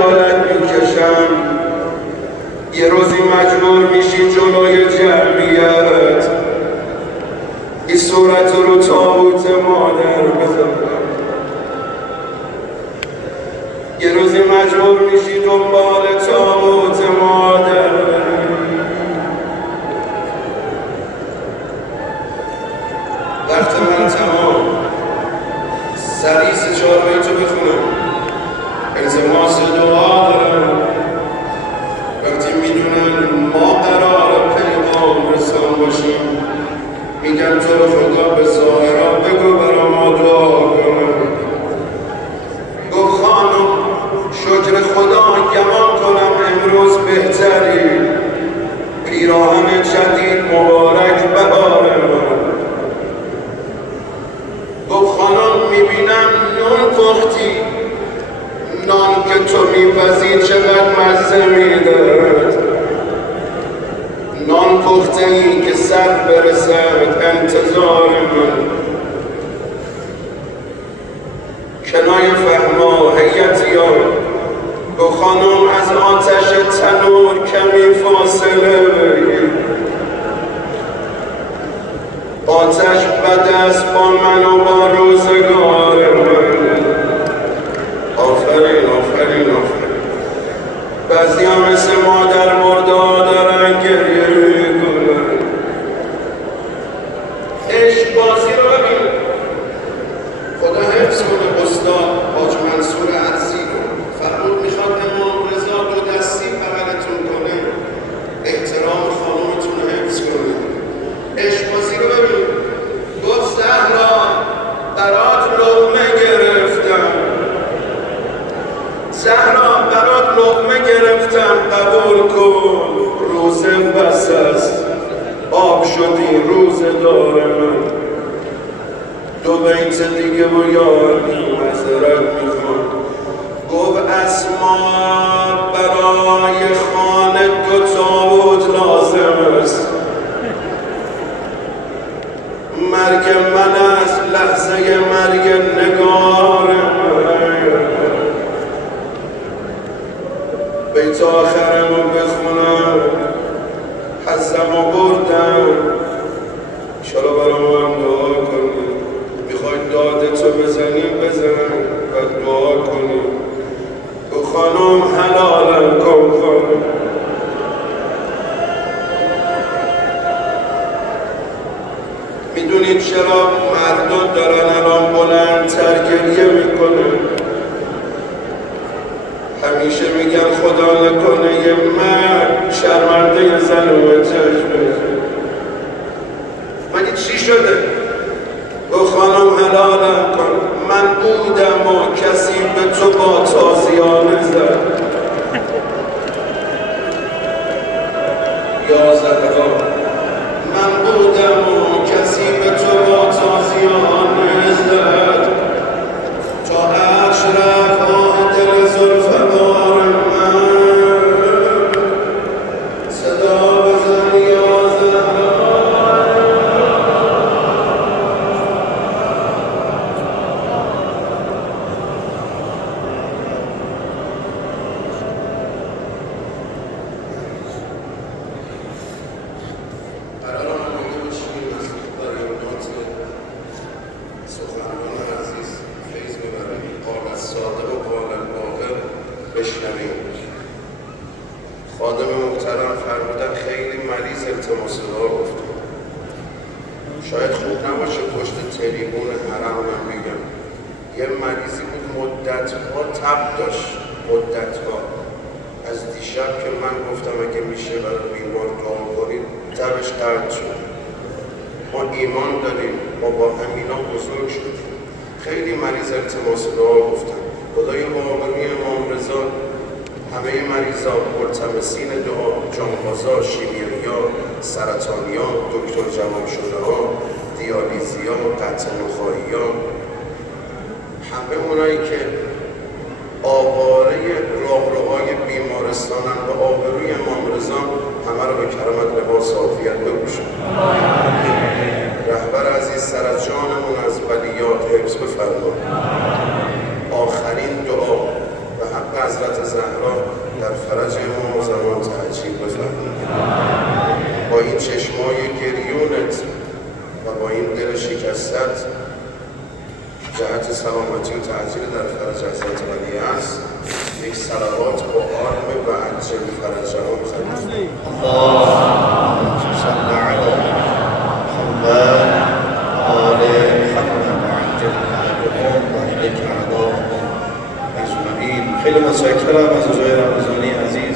خجالت میکشم، یه روزی مجبور میشی جلوی جمعیت این صورت رو تابوت مادر بذارم. یه روزی مجبور میشی دنبال تابوت مادر. وقت من تمام، سریع 3-4 بیتو بخونم، التماس دعا دارم. وقتی میدونن ما قرار پیغام رسان باشیم، میگن تو رو خدا به ظاهرا بگو برا ما دعا کنم. گفت خانم شکر خدا گمان کنم امروز بهتری، پیراهن جدید مبارک بهار من. گفت خانم میبینم نون پختی، نان که تو میپزی چقدر مزه میداد. نان پخته ای که سر برسد انتظار من. کنای فهما هیئتیان گفت خانم از آتش تنور کمی فاصله بگیر، آتش بد است با من و با روزگار من. آفرین آفرین آفرین. بعضی ها مثل مادر مردا دارن گریه میکنن. عشق بازی رو ببین. خدا حفظ کنه استاد حاج منصور عزیزی رو. فرمود میخواد امام رضا 2 دستی بغلتون کنه، احترام خانومتون رو حفظ کنه. عشق بازی رو ببین. گفت زهرا برات لقمه گرفتم، زهرا برات لقمه گرفتم قبول کن. روزه بس است آب شدی روزه دار من. 2 بیت دیگه و یار معذرت میخوام. گفت اسما برای خانه 2 تابوت لازم است. مرگ من است لحظه مرگ نگار من. بیت آخرمو بخونم، حزمو بردم. انشالله برای من دعا کنیم. میخواید دادتو بزنیم بزن و دعا کنیم. تو خانم حلالم کن خانم. میدونید چرا مردم دارن الان بلندتر گریه میکنن؟ همیشه میگن خدا نکنه یه مرد شرمنده زن و بچه‌اش بشه. مگه چی شده؟ گفت خانم حلالم کن. من بودم و کسی به تو با تازیانه زد. یا زهرا من بودم و کسی به تو با تازیانه زد. تا عرش رفت آه دل زلفقار من. صدا بزن یا زهرا. خادم محترم فرمودن خیلی مریض التماس دعا گفتم. شاید خوب نباشه پشت تریبون حرم من بگم. یه مریضی بود مدت‌ها تب داشت، مدت‌ها. از دیشب که من گفتم اگه میشه برای بیمار دعا کنید تبش قطع شد. ما ایمان داریم، ما با همینا بزرگ شدیم. خیلی مریض التماس دعا گفتم. خدایا با آبروی امام رضا همه مریضا، ملتمسین دعا، جانبازا، شیمیایی‌ها، سرطانی‌ها، دکتر جواب شده‌ها، دیالیزی‌ها، قطع نخاعی‌ها، همه اونایی که آواره راهروهای بیمارستانن و آبروی امام رضا همه رو به کرامت لباس عافیت بپوشون. رهبر عزیز سر از جانمون از بلیات حفظ بفرما. آخرین دعا و حق از حضرت زهرا در فرج امام زمان تعجیل بفرمایید. با این چشمای گریونت و با این دل شکستت جهت سلامتی و تعجیل در فرج حضرت ولی است یک صلوات با آرم و عجل فرجها بزنید. اللهم صل علی محمد آل محمد عجل فرجهم و اهلک اعداهم اجمعین. خیلی متشکرم از آقای رمضانی عزیز.